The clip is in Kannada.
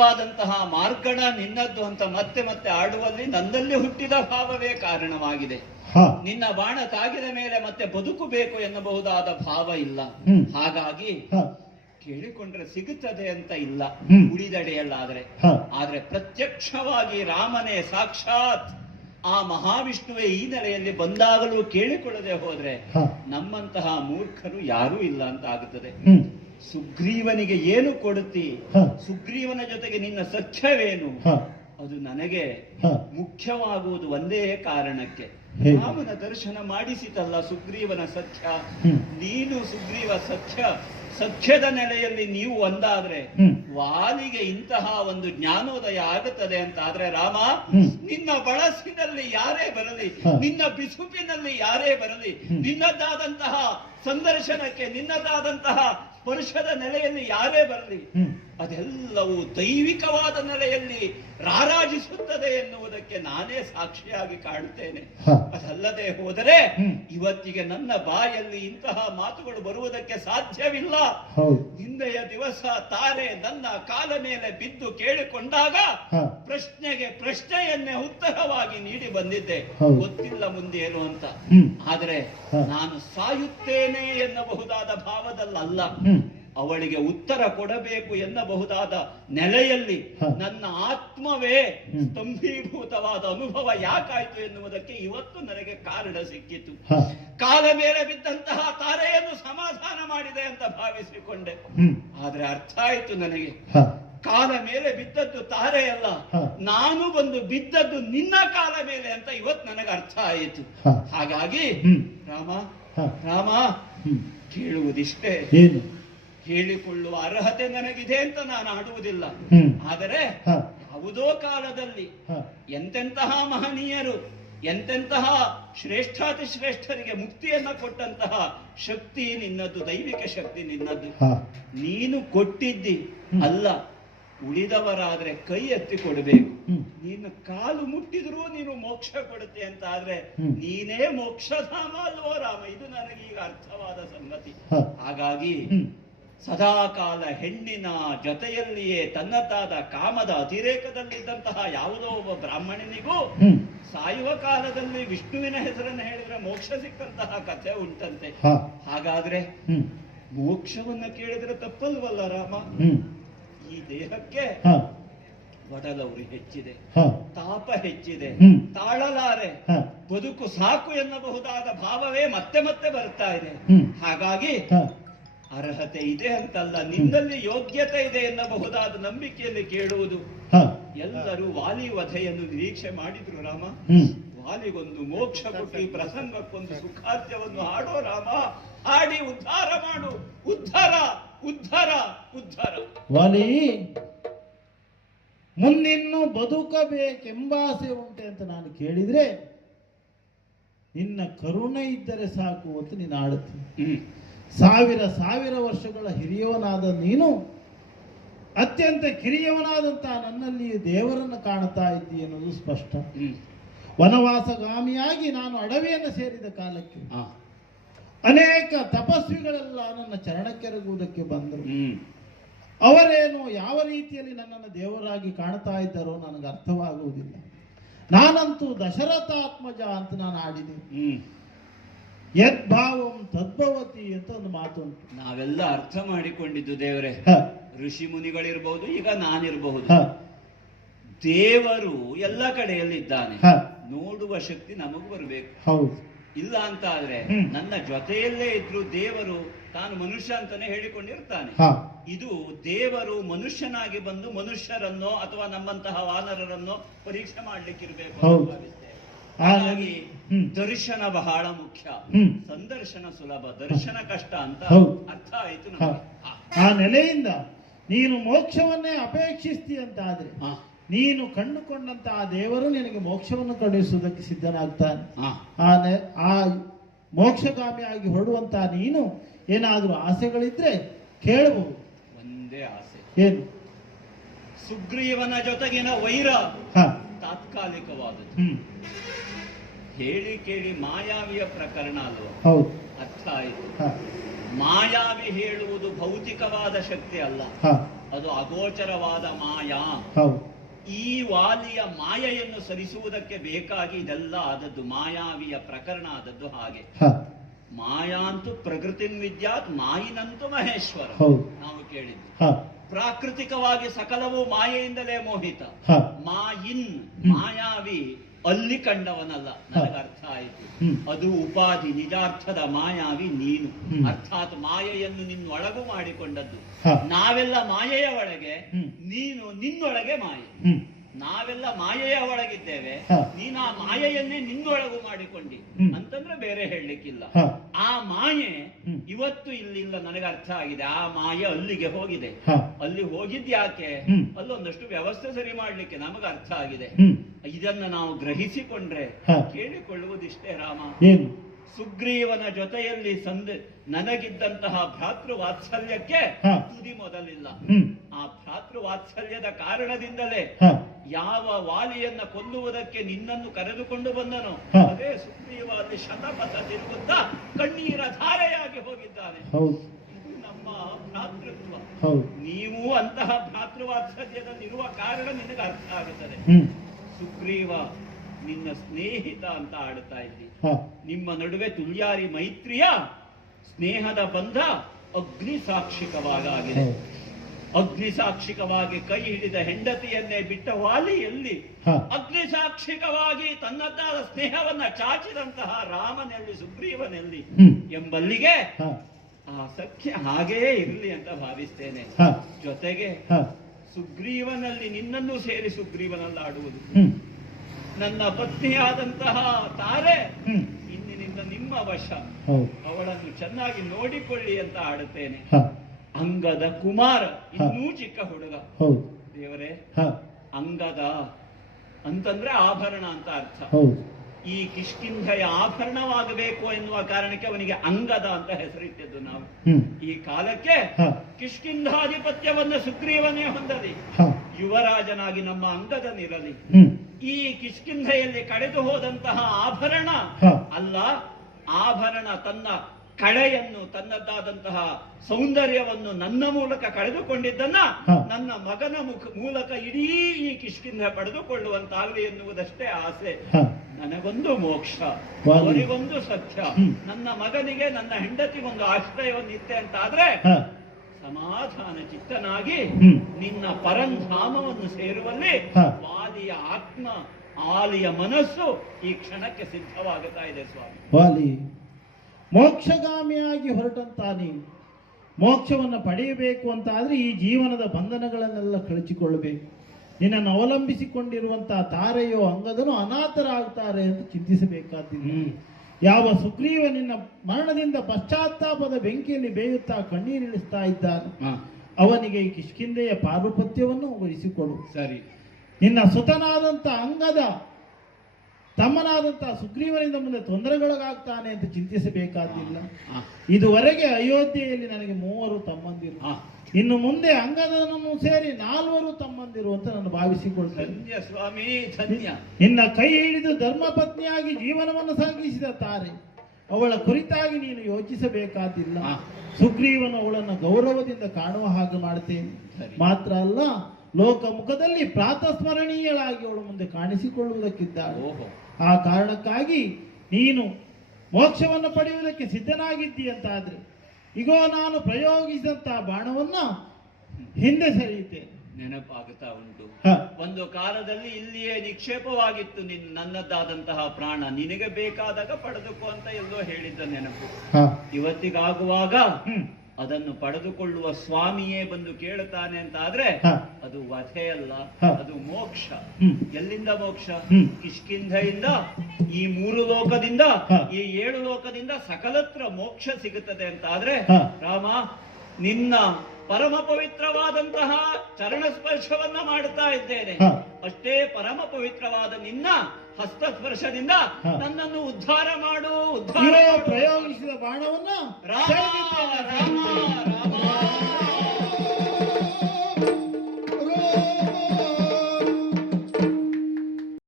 ಆತ್ಮವಾದಂತಹ ಮಾರ್ಗಣ ನಿನ್ನದ್ದು ಅಂತ ಮತ್ತೆ ಮತ್ತೆ ಆಡುವಲ್ಲಿ ನನ್ನಲ್ಲಿ ಹುಟ್ಟಿದ ಭಾವವೇ ಕಾರಣವಾಗಿದೆ. ನಿನ್ನ ಬಾಣ ತಾಗಿದ ಮೇಲೆ ಮತ್ತೆ ಬದುಕು ಬೇಕು ಎನ್ನಬಹುದಾದ ಭಾವ ಇಲ್ಲ. ಹಾಗಾಗಿ ಕೇಳಿಕೊಂಡ್ರೆ ಸಿಗುತ್ತದೆ ಅಂತ ಇಲ್ಲ. ಉಳಿದಡೆಯಲ್ಲಾದ್ರೆ. ಆದ್ರೆ ಪ್ರತ್ಯಕ್ಷವಾಗಿ ರಾಮನೇ ಸಾಕ್ಷಾತ್ ಆ ಮಹಾವಿಷ್ಣುವೆ ಈ ನೆಲೆಯಲ್ಲಿ ಬಂದಾಗಲೂ ಕೇಳಿಕೊಳ್ಳದೆ ಹೋದ್ರೆ ನಮ್ಮಂತಹ ಮೂರ್ಖರು ಯಾರೂ ಇಲ್ಲ ಅಂತ ಆಗುತ್ತದೆ. ಸುಗ್ರೀವನಿಗೆ ಏನು ಕೊಡುತ್ತಿ? ಸುಗ್ರೀವನ ಜೊತೆಗೆ ನಿನ್ನ ಸಖ್ಯವೇನು? ಅದು ನನಗೆ ಮುಖ್ಯವಾಗುವುದು ಒಂದೇ ಕಾರಣಕ್ಕೆ? ರಾಮನ ದರ್ಶನ ಮಾಡಿಸಿತಲ್ಲ ಸುಗ್ರೀವನ ಸತ್ಯ ನೀನು ಸುಗ್ರೀವ ಸಖ್ಯ? ಸಖ್ಯದ ನೆಲೆಯಲ್ಲಿ ನೀವು ಒಂದಾದ್ರೆ ವಾಲಿಗೆ ಇಂತಹ ಒಂದು ಜ್ಞಾನೋದಯ ಆಗುತ್ತದೆ ಅಂತ ಆದ್ರೆ ರಾಮ. ನಿನ್ನ ಬಳಸಿನಲ್ಲಿ ಯಾರೇ ಬರಲಿ. ನಿನ್ನ ಬಿಸುಪಿನಲ್ಲಿ ಯಾರೇ ಬರಲಿ ನಿನ್ನದ್ದಾದಂತಹ ನಿನ್ನದಾದಂತಹ ಸಂದರ್ಶನಕ್ಕೆ ನಿನ್ನದಾದಂತಹ ಸ್ಪರ್ಶದ ನೆಲೆಯಲ್ಲಿ ಯಾರೇ ಬರಲಿ ಅದೆಲ್ಲವೂ ದೈವಿಕವಾದ ನೆಲೆಯಲ್ಲಿ ರಾರಾಜಿಸುತ್ತದೆ ಎನ್ನುವುದಕ್ಕೆ ನಾನೇ ಸಾಕ್ಷಿಯಾಗಿ ಕಾಣುತ್ತೇನೆ. ಅದಲ್ಲದೆ ಹೋದರೆ ಇವತ್ತಿಗೆ ನನ್ನ ಬಾಯಲ್ಲಿ ಇಂತಹ ಮಾತುಗಳು ಬರುವುದಕ್ಕೆ ಸಾಧ್ಯವಿಲ್ಲ. ಹಿಂದೆಯ ದಿವಸ ತಾರೆ ನನ್ನ ಕಾಲ ಮೇಲೆ ಬಿದ್ದು ಕೇಳಿಕೊಂಡಾಗ ಪ್ರಶ್ನೆಗೆ ಪ್ರಶ್ನೆಯನ್ನೇ ಉತ್ತರವಾಗಿ ನೀಡಿ ಬಂದಿದ್ದೆ. ಗೊತ್ತಿಲ್ಲ ಮುಂದೇನು ಅಂತ. ಆದರೆ ನಾನು ಸಾಯುತ್ತೇನೆ ಎನ್ನಬಹುದಾದ ಭಾವದಲ್ಲಲ್ಲ ಅವಳಿಗೆ ಉತ್ತರ ಕೊಡಬೇಕು ಎನ್ನಬಹುದಾದ ನೆಲೆಯಲ್ಲಿ ನನ್ನ ಆತ್ಮವೇ. ಸ್ತಂಭೀಭೂತವಾದ ಅನುಭವ ಯಾಕಾಯ್ತು ಎನ್ನುವುದಕ್ಕೆ ಇವತ್ತು ನನಗೆ ಕಾರಣ ಸಿಕ್ಕಿತು. ಕಾಲ ಮೇಲೆ ಬಿದ್ದಂತಹ ತಾರೆಯನ್ನು ಸಮಾಧಾನ ಮಾಡಿದೆ ಅಂತ ಭಾವಿಸಿಕೊಂಡೆ. ಆದ್ರೆ ಅರ್ಥ ಆಯ್ತು ನನಗೆ. ಕಾಲ ಮೇಲೆ ಬಿದ್ದದ್ದು ತಾರೆ ಅಲ್ಲ ನಾನು ಬಂದು ಬಿದ್ದದ್ದು ನಿನ್ನ ಕಾಲ ಮೇಲೆ ಅಂತ ಇವತ್ತು ನನಗೆ ಅರ್ಥ ಆಯಿತು. ಹಾಗಾಗಿ ರಾಮ ರಾಮ ಕೇಳುವುದಿಷ್ಟೇ. ಏನು ಹೇಳಿಕೊಳ್ಳುವ ಅರ್ಹತೆ ನನಗಿದೆ ಅಂತ ನಾನು ಆಡುವುದಿಲ್ಲ. ಆದರೆ ಯಾವುದೋ ಕಾಲದಲ್ಲಿ ಎಂತೆಂತಹ ಮಹನೀಯರು ಎಂತೆಂತಹ ಶ್ರೇಷ್ಠಾತಿ ಶ್ರೇಷ್ಠರಿಗೆ ಮುಕ್ತಿಯನ್ನ ಕೊಟ್ಟಂತಹ ಶಕ್ತಿ ನಿನ್ನದು ದೈವಿಕ ಶಕ್ತಿ ನಿನ್ನದು ನೀನು ಕೊಟ್ಟಿದ್ದಿ. ಅಲ್ಲ ಉಳಿದವರಾದ್ರೆ ಕೈ ಎತ್ತಿ ಕೊಡಬೇಕು. ನಿನ್ನ ನೀನು ಕಾಲು ಮುಟ್ಟಿದ್ರೂ ನೀನು ಮೋಕ್ಷ ಕೊಡುತ್ತೆ ಅಂತ ಆದ್ರೆ. ನೀನೇ ಮೋಕ್ಷಧಾಮ ಅಲ್ವೋ ರಾಮ? ಇದು ನನಗೀಗ ಅರ್ಥವಾದ ಸಂಗತಿ. ಹಾಗಾಗಿ ಸದಾಕಾಲ ಹೆಣ್ಣಿನ ಜೊತೆಯಲ್ಲಿಯೇ ತನ್ನತಾದ ಕಾಮದ ಅತಿರೇಕದಲ್ಲಿದ್ದಂತಹ ಯಾವುದೋ ಒಬ್ಬ ಬ್ರಾಹ್ಮಣನಿಗೂ ಹ್ಮ್. ಸಾಯುವ ಕಾಲದಲ್ಲಿ ವಿಷ್ಣುವಿನ ಹೆಸರನ್ನು ಹೇಳಿದ್ರೆ ಮೋಕ್ಷ ಸಿಕ್ಕಂತಹ ಕಥೆ ಉಂಟಂತೆ. ಹಾಗಾದ್ರೆ ಮೋಕ್ಷವನ್ನ ಕೇಳಿದ್ರೆ ತಪ್ಪಲ್ವಲ್ಲ ರಾಮ? ಈ ದೇಹಕ್ಕೆ ಒಡಲವರು ಹೆಚ್ಚಿದೆ. ತಾಪ ಹೆಚ್ಚಿದೆ. ತಾಳಲಾರೆ. ಬದುಕು ಸಾಕು ಎನ್ನಬಹುದಾದ ಭಾವವೇ ಮತ್ತೆ ಮತ್ತೆ ಬರ್ತಾ ಇದೆ. ಹಾಗಾಗಿ ಅರ್ಹತೆ ಇದೆ ಅಂತಲ್ಲ ನಿನ್ನಲ್ಲಿ ಯೋಗ್ಯತೆ ಇದೆ ಎನ್ನಬಹುದಾದ ನಂಬಿಕೆಯಲ್ಲಿ ಕೇಳುವುದು. ಎಲ್ಲರೂ ವಾಲಿ ವಧೆಯನ್ನು ನಿರೀಕ್ಷೆ ಮಾಡಿದ್ರು ರಾಮ. ವಾಲಿಗೊಂದು ಮೋಕ್ಷ ಕೊಟ್ಟು ಪ್ರಸಂಗಕ್ಕೊಂದು ಸುಖಾದ್ಯವನ್ನು ಹಾಡೋ ರಾಮ. ಹಾಡಿ ಉದ್ಧಾರ ಮಾಡು. ಉದ್ಧಾರ ಉದ್ಧಾರ ಉದ್ಧಾರ. ವಾಲಿ ಮುಂದಿನ್ನು ಬದುಕಬೇಕೆಂಬಾಸೆ ಉಂಟೆ ಅಂತ ನಾನು ಕೇಳಿದ್ರೆ ನಿನ್ನ ಕರುಣೆ ಇದ್ದರೆ ಸಾಕು ಅಂತ ನೀನು ಆಡುತ್ತೆ. ಹ್ಮ್. ಸಾವಿರ ಸಾವಿರ ವರ್ಷಗಳ ಹಿರಿಯವನಾದ ನೀನು ಅತ್ಯಂತ ಕಿರಿಯವನಾದಂತಹ ನನ್ನಲ್ಲಿ ದೇವರನ್ನು ಕಾಣ್ತಾ ಇದ್ದಿ ಅನ್ನೋದು ಸ್ಪಷ್ಟ. ವನವಾಸಗಾಮಿಯಾಗಿ ನಾನು ಅಡವಿಯನ್ನು ಸೇರಿದ ಕಾಲಕ್ಕೆ ಅನೇಕ ತಪಸ್ವಿಗಳೆಲ್ಲ ನನ್ನ ಚರಣಕ್ಕೆರಗುವುದಕ್ಕೆ ಬಂದರು. ಅವರೇನು ಯಾವ ರೀತಿಯಲ್ಲಿ ನನ್ನನ್ನು ದೇವರಾಗಿ ಕಾಣ್ತಾ ಇದ್ದಾರೋ ನನಗೆ ಅರ್ಥವಾಗುವುದಿಲ್ಲ. ನಾನಂತೂ ದಶರಥಾತ್ಮಜ ಅಂತ ನಾನು ಆಡಿದೆ. ಯದ್ಭಾವಂ ತದ್ಭವತಿ ಅಂತ ಒಂದು ಮಾತು ಉಂಟು. ನಾವೆಲ್ಲ ಅರ್ಥ ಮಾಡಿಕೊಂಡಿದ್ದು ದೇವರೇ ಋಷಿ ಮುನಿಗಳಿರ್ಬಹುದು ಈಗ ನಾನಿರಬಹುದು. ದೇವರು ಎಲ್ಲ ಕಡೆಯಲ್ಲಿ ಇದ್ದಾನೆ ನೋಡುವ ಶಕ್ತಿ ನಮಗೂ ಬರಬೇಕು. ಹೌದು. ಇಲ್ಲ ಅಂತ ಆದ್ರೆ ನನ್ನ ಜೊತೆಯಲ್ಲೇ ಇದ್ರು ದೇವರು ತಾನು ಮನುಷ್ಯ ಅಂತಾನೆ ಹೇಳಿಕೊಂಡಿರ್ತಾನೆ. ಇದು ದೇವರು ಮನುಷ್ಯನಾಗಿ ಬಂದು ಮನುಷ್ಯರನ್ನೋ ಅಥವಾ ನಮ್ಮಂತಹ ವಾನರರನ್ನೋ ಪರೀಕ್ಷೆ ಮಾಡ್ಲಿಕ್ಕಿರ್ಬೇಕು. ಭಾವಿಸ್ತೇವೆ. ಹಾಗಾಗಿ ದರ್ಶನ ಬಹಳ ಮುಖ್ಯ. ಸಂದರ್ಶನ ಸುಲಭ ದರ್ಶನ ಕಷ್ಟ ಅಂತ. ಅರ್ಥ ಆಯ್ತು. ಆ ನೆಲೆಯಿಂದ ನೀನು ಮೋಕ್ಷವನ್ನೇ ಅಪೇಕ್ಷಿಸ್ತಿ ಅಂತ ಆದ್ರೆ. ನೀನು ಕಂಡುಕೊಂಡಂತ ಆ ದೇವರು ನಿನಗೆ ಮೋಕ್ಷವನ್ನು ಕಳುಹಿಸುವುದಕ್ಕೆ ಸಿದ್ಧನಾಗ್ತಾನೆ. ಆ ನೆ ಆ ಮೋಕ್ಷಗಾಮಿಯಾಗಿ ಹೊರಡುವಂತ ನೀನು ಏನಾದರೂ ಆಸೆಗಳಿದ್ರೆ ಕೇಳಬಹುದು ಒಂದೇ ಆಸೆ ಏನು ಸುಗ್ರೀವನ ಜೊತೆಗಿನ ವೈರ ಹ ತಾತ್ಕಾಲಿಕವಾದದ್ದು. ಹೇಳಿ ಕೇಳಿ ಮಾಯಾವಿಯ ಪ್ರಕರಣ ಅಲ್ವಾ? ಹೌದು. ಅರ್ಥ ಆಯಿತು. ಮಾಯಾವಿ ಹೇಳುವುದು ಭೌತಿಕವಾದ ಶಕ್ತಿ ಅಲ್ಲ. ಅದು ಅಗೋಚರವಾದ ಮಾಯಾ. ಈ ವಾಲಿಯ ಮಾಯೆಯನ್ನು ಸರಿಸುವುದಕ್ಕೆ ಬೇಕಾಗಿ ಇದೆಲ್ಲ ಆದದ್ದು ಮಾಯಾವಿಯ ಪ್ರಕರಣ ಆದದ್ದು ಹಾಗೆ. ಮಾಯಾ ಮಾಯಾಂತು ಪ್ರಕೃತಿ ವಿದ್ಯಾತ್ ಮಾಯಿನಂತು ಮಹೇಶ್ವರ. ನಾವು ಕೇಳಿದ್ದು. ಪ್ರಾಕೃತಿಕವಾಗಿ ಸಕಲವು ಮಾಯೆಯಿಂದಲೇ ಮೋಹಿತ. ಮಾಯಿನ್ ಮಾಯಾವಿ ಅಲ್ಲಿ ಕಂಡವನಲ್ಲ. ನನಗೆ ಅರ್ಥ ಆಯಿತು. ಅದು ಉಪಾಧಿ ನಿಜಾರ್ಥದ ಮಾಯಾವಿ ನೀನು. ಅರ್ಥಾತ್ ಮಾಯೆಯನ್ನು ನಿನ್ನೊಳಗು ಮಾಡಿಕೊಂಡದ್ದು. ನಾವೆಲ್ಲ ಮಾಯೆಯ ಒಳಗೆ. ನೀನು ನಿನ್ನೊಳಗೆ ಮಾಯೆ. ನಾವೆಲ್ಲ ಮಾಯೆಯ ಒಳಗಿದ್ದೇವೆ. ನೀನು ಆ ಮಾಯೆಯನ್ನೇ ನಿನ್ನೊಳಗು ಮಾಡಿಕೊಂಡಿ. ಅಂತಂದ್ರೆ ಬೇರೆ ಹೇಳಲಿಕ್ಕಿಲ್ಲ. ಆ ಮಾಯೆ ಇವತ್ತು ಇಲ್ಲಿಲ್ಲ ನನಗೆ ಅರ್ಥ ಆಗಿದೆ. ಆ ಮಾಯೆ ಅಲ್ಲಿಗೆ ಹೋಗಿದೆ. ಅಲ್ಲಿ ಹೋಗಿದ್ಯಾಕೆ. ಅಲ್ಲೊಂದಷ್ಟು ವ್ಯವಸ್ಥೆ ಸರಿ ಮಾಡ್ಲಿಕ್ಕೆ ನಮಗೆ ಅರ್ಥ ಆಗಿದೆ. ಇದನ್ನ ನಾವು ಗ್ರಹಿಸಿಕೊಂಡ್ರೆ. ಕೇಳಿಕೊಳ್ಳುವುದಿಷ್ಟೇ ರಾಮ. ಸುಗ್ರೀವನ ಜೊತೆಯಲ್ಲಿ ಸಂದ ನನಗಿದ್ದಂತಹ ಭ್ರಾತೃ ವಾತ್ಸಲ್ಯಕ್ಕೆ. ತುದಿ ಮೊದಲಿಲ್ಲ. ಆ ಭ್ರಾತೃ ವಾತ್ಸಲ್ಯದ ಕಾರಣದಿಂದಲೇ ಯಾವ ವಾಲಿಯನ್ನ ಕೊಲ್ಲುವುದಕ್ಕೆ ನಿನ್ನನ್ನು ಕರೆದುಕೊಂಡು ಬಂದನು. ಅದೇ ಸುಗ್ರೀವ ಅಲ್ಲಿ ಶತಪಥ ತಿರುಗುತ್ತಾ ಕಣ್ಣೀರ ಧಾರೆಯಾಗಿ ಹೋಗಿದ್ದಾನೆ. ಇದು ನಮ್ಮ ಭ್ರಾತೃತ್ವ. ನೀವು ಅಂತಹ ಭ್ರಾತೃವಾತ್ಸಲ್ಯದಲ್ಲಿರುವ ಕಾರಣ ನಿನಗೆ ಅರ್ಥ ಆಗುತ್ತದೆ. ಸುಗ್ರೀವ ನಿನ್ನ ಸ್ನೇಹಿತ ಅಂತ ಆಡ್ತಾ ಇದ್ದಿ. ನಿಮ್ಮ ನಡುವೆ ತುಳ್ಯಾರಿ ಮೈತ್ರಿಯ ಸ್ನೇಹದ ಬಂಧ ಅಗ್ನಿ ಸಾಕ್ಷಿಕವಾಗಿದೆ ಹೌದು ಅಗ್ನಿ ಸಾಕ್ಷಿಕವಾಗಿ ಕೈ ಹಿಡಿದ ಹೆಂಡತಿಯನ್ನೇ ಬಿಟ್ಟ ವಾಲಿ ಎಲ್ಲಿ ಹ. ಅಗ್ನಿ ಸಾಕ್ಷಿಕವಾಗಿ ತನ್ನದ್ದಾದ ಸ್ನೇಹವನ್ನ ಚಾಚಿದಂತಹ ರಾಮನೆಲ್ಲಿ ಸುಗ್ರೀವನೆಲ್ಲಿ ಎಂಬಲ್ಲಿಗೆ ಆ ಸಖ್ಯ ಹಾಗೇ ಇರಲಿ ಅಂತ ಭಾವಿಸ್ತೇನೆ. ಜೊತೆಗೆ ಸುಗ್ರೀವನಲ್ಲಿ ನಿನ್ನನ್ನು ಸೇರಿ ಸುಗ್ರೀವನಲ್ಲಿ ಆಡುವುದು ನನ್ನ ಪತ್ನಿಯಾದಂತಹ ತಾರೆ ಇಂದಿನಿಂದ ನಿಮ್ಮ ವಶ. ಅವಳನ್ನು ಚೆನ್ನಾಗಿ ನೋಡಿಕೊಳ್ಳಿ ಅಂತ ಆಡುತ್ತೇನೆ ಅಂಗದ ಕುಮಾರ ಇನ್ನೂ ಚಿಕ್ಕ ಹುಡುಗ. ಹೌದು. ದೇವರೇ ಅಂಗದ ಅಂತಂದ್ರೆ ಆಭರಣ ಅಂತ ಅರ್ಥ. ಹೌದು. ಈ ಕಿಷ್ಕಿಂಧೆಯ ಆಭರಣವಾಗಬೇಕು ಎನ್ನುವ ಕಾರಣಕ್ಕೆ ಅವನಿಗೆ ಅಂಗದ ಅಂತ ಹೆಸರಿಟ್ಟಿದ್ದು ನಾವು. ಈ ಕಾಲಕ್ಕೆ ಕಿಷ್ಕಿಂಧಾಧಿಪತ್ಯವನ್ನ ಸುಗ್ರೀವನೇ ಹೊಂದಲಿ. ಯುವರಾಜನಾಗಿ ನಮ್ಮ ಅಂಗದನಿರಲಿ ಈ ಕಿಷ್ಕಿಂಧೆಯಲ್ಲಿ ಕಳೆದು ಹೋದಂತಹ ಆಭರಣ ಅಲ್ಲ ಆಭರಣ ತನ್ನ ಕಳೆಯನ್ನು ತನ್ನದ್ದಾದಂತಹ ಸೌಂದರ್ಯವನ್ನು ನನ್ನ ಮೂಲಕ ಕಳೆದುಕೊಂಡಿದ್ದನ್ನ ನನ್ನ ಮಗನ ಮುಖ ಮೂಲಕ ಇಡೀ ಈ ಕಿಷ್ಕಿಂದ ಪಡೆದುಕೊಳ್ಳುವಂತಾಗಲಿ ಎನ್ನುವುದಷ್ಟೇ ಆಸೆ. ನನಗೊಂದು ಮೋಕ್ಷ. ಅವರಿಗೊಂದು ಸತ್ಯ. ನನ್ನ ಮಗನಿಗೆ ನನ್ನ ಹೆಂಡತಿಗೊಂದು ಆಶ್ರಯವನ್ನು ಇತ್ತೆ ಅಂತಾದ್ರೆ ಆದ್ರೆ ಸಮಾಧಾನ ಚಿತ್ತನಾಗಿ. ನಿನ್ನ ಪರಂಧಾಮವನ್ನು ಸೇರುವಲ್ಲಿ. ವಾಲಿಯ ಆತ್ಮ ಆಲಿಯ ಮನಸ್ಸು ಈ ಕ್ಷಣಕ್ಕೆ ಸಿದ್ಧವಾಗುತ್ತಾ ಇದೆ ಸ್ವಾಮಿ. ವಾಲಿ. ಮೋಕ್ಷಗಾಮಿಯಾಗಿ ಹೊರಟಂತಾನೆ. ನೀನು ಮೋಕ್ಷವನ್ನು ಪಡೆಯಬೇಕು ಅಂತ ಆದ್ರೆ ಈ ಜೀವನದ ಬಂಧನಗಳನ್ನೆಲ್ಲ ಕಳಚಿಕೊಳ್ಳಬೇಕು. ನಿನ್ನನ್ನು ಅವಲಂಬಿಸಿಕೊಂಡಿರುವಂತಹ ತಾರೆಯೋ ಅಂಗದನು ಅನಾಥರಾಗ್ತಾರೆ ಎಂದು ಚಿಂತಿಸಬೇಕಾದಿಲ್ಲ ಯಾವ ಸುಗ್ರೀವ ನಿನ್ನ ಮರಣದಿಂದ ಪಶ್ಚಾತ್ತಾಪದ ಬೆಂಕಿಯಲ್ಲಿ ಬೇಯುತ್ತಾ ಕಣ್ಣೀರಿಳಿಸ್ತಾ ಇದ್ದಾನೆ ಅವನಿಗೆ ಕಿಷ್ಕಿಂದೆಯ ಪಾರುಪತ್ಯವನ್ನು ವಹಿಸಿಕೊಡು ಸರಿ. ನಿನ್ನ ಸುತನಾದಂಥ ಅಂಗದ ತಮ್ಮನಾದಂಥ ಸುಗ್ರೀವನಿಂದ ಮುಂದೆ ತೊಂದರೆಗೊಳಗಾಗ್ತಾನೆ ಅಂತ ಚಿಂತಿಸಬೇಕಾದಿಲ್ಲ. ಇದುವರೆಗೆ ಅಯೋಧ್ಯೆಯಲ್ಲಿ ನನಗೆ ಮೂವರು ತಮ್ಮಂದಿರು. ಇನ್ನು ಮುಂದೆ ಅಂಗದನನ್ನು ಸೇರಿ ನಾಲ್ವರು ತಮ್ಮಂದಿರು ಅಂತ ನಾನು ಭಾವಿಸಿಕೊಳ್ತೇನೆ. ಸ್ವಾಮಿ ಧನ್ಯ. ನಿನ್ನ ಕೈ ಹಿಡಿದು ಧರ್ಮಪತ್ನಿಯಾಗಿ ಜೀವನವನ್ನು ಸಾಗಿಸಿದ ತಾರೆ ಅವಳ ಕುರಿತಾಗಿ ನೀನು ಯೋಚಿಸಬೇಕಾದಿಲ್ಲ. ಸುಗ್ರೀವನು ಅವಳನ್ನು ಗೌರವದಿಂದ ಕಾಣುವ ಹಾಗೆ ಮಾಡ್ತೇನೆ. ಮಾತ್ರ ಅಲ್ಲ ಲೋಕ ಮುಖದಲ್ಲಿ ಪ್ರಾತಸ್ಮರಣೀಯಳಾಗಿ ಅವಳು ಮುಂದೆ ಕಾಣಿಸಿಕೊಳ್ಳುವುದಕ್ಕಿದ್ದ ಆ ಕಾರಣಕ್ಕಾಗಿ ನೀನು ಮೋಕ್ಷವನ್ನು ಪಡೆಯುವುದಕ್ಕೆ ಸಿದ್ಧನಾಗಿದ್ದಿ ಅಂತಾದ್ರೆ ಇಗೋ ನಾನು ಪ್ರಯೋಗಿಸಿದಂತಹ ಬಾಣವನ್ನ ಹಿಂದೆ ಸರಿಯುತ್ತೇನೆ. ನೆನಪಾಗುತ್ತಾ ಉಂಟು. ಒಂದು ಕಾಲದಲ್ಲಿ ಇಲ್ಲಿಯೇ ನಿಕ್ಷೇಪವಾಗಿತ್ತು ನಿನ್ ನನ್ನದ್ದಾದಂತಹ ಪ್ರಾಣ. ನಿನಗೆ ಬೇಕಾದಾಗ ಪಡೆದುಕೋ ಅಂತ ಎಲ್ಲೋ ಹೇಳಿದ್ದ ನೆನಪು. ಇವತ್ತಿಗಾಗುವಾಗ ಅದನ್ನು ಪಡೆದುಕೊಳ್ಳುವ ಸ್ವಾಮಿಯೇ ಬಂದು ಕೇಳುತ್ತಾನೆ ಅಂತ ಆದ್ರೆ ಅದು ವಧೆಯಲ್ಲ. ಅದು ಮೋಕ್ಷ. ಎಲ್ಲಿಂದ ಮೋಕ್ಷ? ಇಷ್ಕಿಂಧೆಯಿಂದ ಕಿಷ್ಕಿಂಧೆಯಿಂದ ಈ ಮೂರು ಲೋಕದಿಂದ ಈ ಏಳು ಲೋಕದಿಂದ ಸಕಲತ್ರ ಮೋಕ್ಷ ಸಿಗುತ್ತದೆ ಅಂತ ಆದ್ರೆ ರಾಮ ನಿನ್ನ ಪರಮ ಪವಿತ್ರವಾದಂತಹ ಚರಣ ಸ್ಪರ್ಶವನ್ನ ಮಾಡುತ್ತಾ ಇದ್ದೇನೆ. ಅಷ್ಟೇ ಪರಮ ಪವಿತ್ರವಾದ ನಿನ್ನ ಹಸ್ತಸ್ಪರ್ಶದಿಂದ ನನ್ನನ್ನು ಉದ್ಧಾರ ಮಾಡು ಉದ್ಧಾರ. ಪ್ರಯೋಗಿಸಿದ ಬಾಣವನ್ನು ರಾಮ ರಾಮ ರಾಮ.